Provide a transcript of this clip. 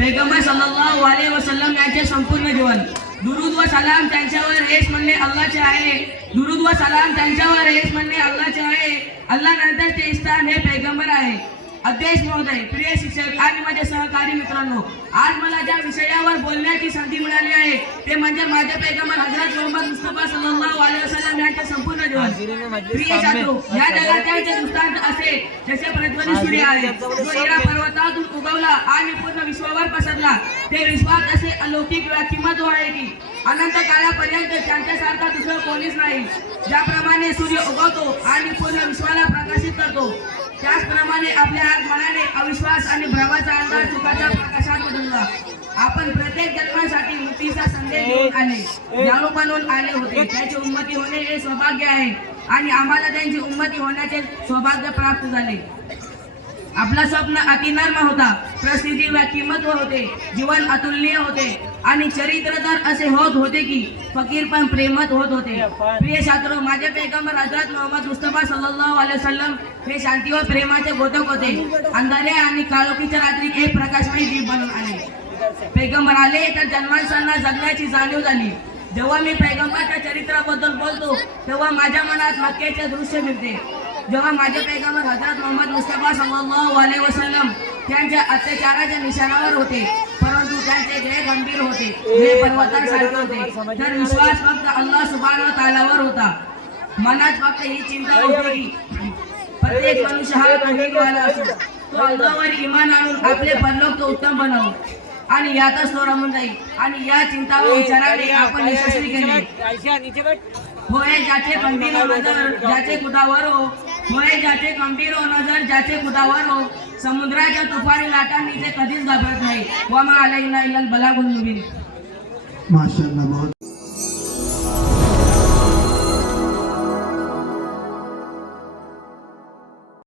पैगंबर सल्लल्लाहु अलैहि वसल्लम यांचे संपूर्ण जीवन दुरूद व सलाम त्यांच्यावर हेच म्हणणे अल्लाहचे आहे. दुरूद व सलाम त्यांच्यावर हेच म्हणणे अल्लाहचे आहे. अल्लाह नंतर ते स्थान हे पैगंबर आहे. अध्यक्ष महोदय, प्रिय शिक्षक आणि माझे सहकारी मित्रांनो, आज मला ज्या विषयावर बोलण्याची संधी मिळाली आहे ते म्हणजे माझे पैगंबर हजरत मोहम्मद मुस्तफा सल्लल्लाहु अलैहि वसल्लम यांचे संपूर्ण जीवन. प्रिय छात्रो, या जगाचे दृष्टांत असे जसे प्रज्वलित सूर्य आहे जो हिरा पर्वतातून उगवला आणि पूर्ण विश्वावर पसरला. ते विश्वात असे अलौकिक व्यक्तिमत्व आहे की अनंत काळापर्यंत त्यांच्यासारखा दुसरं कोणीच नाही. ज्याप्रमाणे सूर्य उगवतो आणि पूर्ण विश्वाला प्रकाशित करतो, त्याचप्रमाणे आपल्या मनाने अविश्वास आणि भ्रमाचा अंधार चुकाच्या प्रकाशात बदलला. आपण प्रत्येक जन्मासाठी मुक्तीचा संदेश घेऊन आले, जाणू बनवून आले होते. त्याची उन्नती होणे हे सौभाग्य आहे आणि आम्हाला त्यांची उन्नती होण्याचे सौभाग्य प्राप्त झाले. आपला स्वप्न अतिनर्म होता, प्रसिद्धी व्यक्तिमत्व होते, जीवन अतुलनीय होते आणि चरित्र तर असे होत होते की फकीर पण प्रेमत होत होते. प्रिय छात्रो, माझे पैगंबर हजरत मोहम्मद मुस्तफा सल्लल्लाहु अलैहि वसल्लम हे शांती व प्रेमाचे बोधक होते. अंधारे आणि काळोखीच्या रात्री एक प्रकाशमय दीप बनून आले. पैगंबर आले तर जन्मांसांना जगण्याची जाणीव झाली. जेव्हा मी पैगंबरच्या चरित्राबद्दल बोलतो तेव्हा माझ्या मनात मक्केचे दृश्य मिळते. जेव्हा माझे पैगंबर हजरत मोहम्मद मुस्तफा सल्लल्लाहु अलैहि वसल्लम त्यांच्या अत्याचाराच्या निशाणावर होते, परंतु त्यांचे ध्येय गंभीर होते, हे पर्वतासारखे होते. तर विश्वास फक्त अल्लाह सुब्हानहू व तआलावर होता. मनात फक्त ही चिंता होती की प्रत्येक मनुष्य हा कठीणवाला असो, तो अल्लाहवर ईमान आणून आपले परलोक तो उत्तम बनवो आणि यातच तो रमून जाईल. आणि या चिंता व विचाराने आपण यशस्वी केले. होय ज्याचे गंभीर नजर ज्याचे खुदावर हो, होय ज्याचे गंभीर नजर ज्याचे खुदावर हो. समुद्राच्या तुफानी लाटांनी ते कधीच घाबरत नाही. वमा अलैना इल्लल बलागुल मुबीन. माशाअल्लाह.